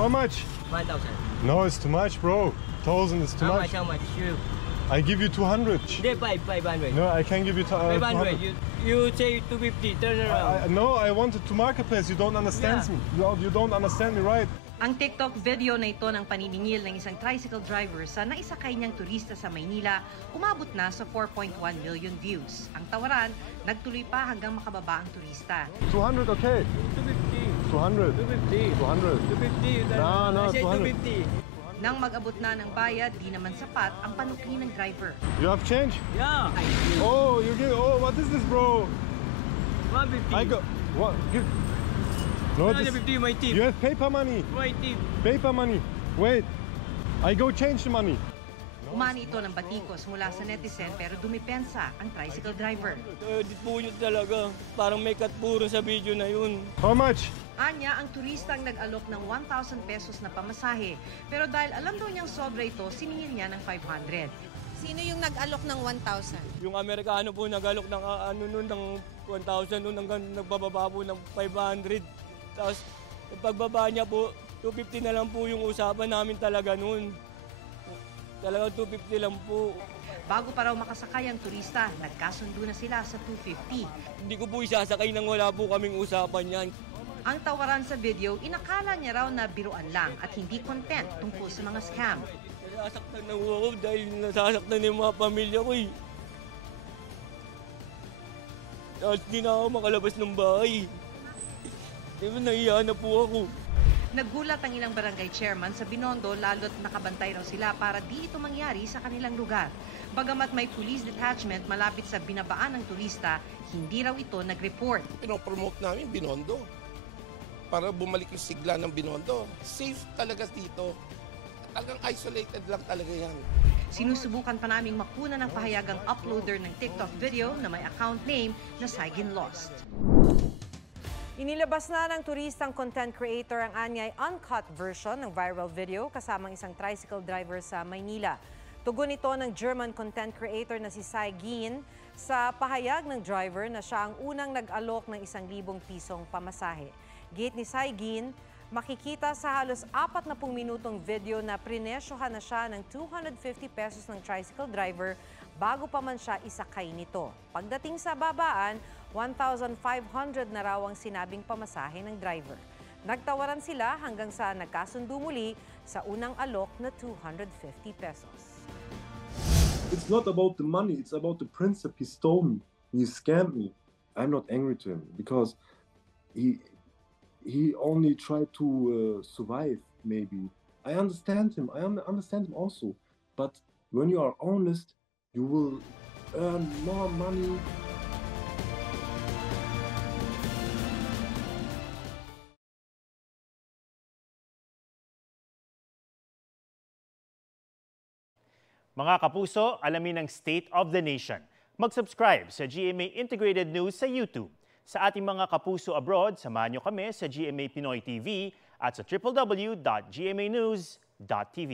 How much? 1,000. No, it's too much, bro. 1,000 is too How much. much? How much? You. I give you 200. Hindi, 500. No, I can give you 500. 200. You say 250. Turn around. No, I wanted to marketplace. You don't understand me. You don't understand me, right? Ang TikTok video na ito ng paniningil ng isang tricycle driver sa naisakay niyang turista sa Maynila umabot na sa 4.1 million views. Ang tawaran, nagtuloy pa hanggang makababa ang turista. 200, okay. 250. 200. 250. 250. No, I say 200. 250. Nang mag-abot na ng bayad, di naman sapat ang panukli ng driver. You have change? Yeah. Oh, you give. Oh, what is this, bro? 150. I got. What? Give. No, this. 150 my tip. You have paper money. My tip. Paper money. Wait. I go change the money. Umani ito ng batikos mula sa netizen pero dumipensa ang tricycle driver. Di po yun talaga. Parang may cut puro sa video na yun. How much? Anya, ang turista ang nag-alok ng 1,000 pesos na pamasahe. Pero dahil alam daw niyang sobra ito, siningil niya ng 500. Sino yung nag-alok ng 1,000? Yung Amerikano po nag-alok ng ng 1,000 noon hanggang nagbababa po ng 500. Tapos pagbaba niya po, 250 na lang po yung usapan namin talaga noon. Talaga 250 lang po. Bago pa raw makasakay ang turista, nagkasundo na sila sa 250. Hindi ko po isasakay nang wala po kaming usapan yan. Ang tawaran sa video, inakala niya raw na biruan lang at hindi content tungkol sa mga scam. Nasasaktan na ako dahil nasasaktan yung mga pamilya ko eh. Tapos di na ako makalabas ng bahay. Diba nahiya na po ako. Naggulat ang ilang barangay chairman sa Binondo lalo't nakabantay raw sila para di ito mangyari sa kanilang lugar. Bagamat may police detachment malapit sa binabaan ng turista, hindi raw ito nag-report. Pinopromote namin Binondo para bumalik yung sigla ng Binondo. Safe talaga dito. Talagang isolated lang talaga yan. Sinusubukan pa naming makuna ng pahayagang uploader ng TikTok video na may account name na Saigin Lost. Inilabas na ng turistang content creator ang anyay uncut version ng viral video kasamang isang tricycle driver sa Maynila. Tugon ito ng German content creator na si Saigin sa pahayag ng driver na siya ang unang nag-alok ng 1,000 pisong pamasahe. Gate ni Saigin, makikita sa halos 40 minutong video na prinesyohan na siya ng 250 pesos ng tricycle driver bago pa man siya isakay nito. Pagdating sa babaan, 1,500 na raw ang sinabing pamasahe ng driver. Nagtawaran sila hanggang sa nagkasundo muli sa unang alok na 250 pesos. It's not about the money, it's about the principle. He stole me, he scammed me. I'm not angry to him because he only tried to survive, maybe. I understand him, I understand him also. But when you are honest, you will earn more money. Mga kapuso, alamin ang State of the Nation. Mag-subscribe sa GMA Integrated News sa YouTube. Sa ating mga kapuso abroad, samahan niyo kami sa GMA Pinoy TV at sa www.gmanews.tv.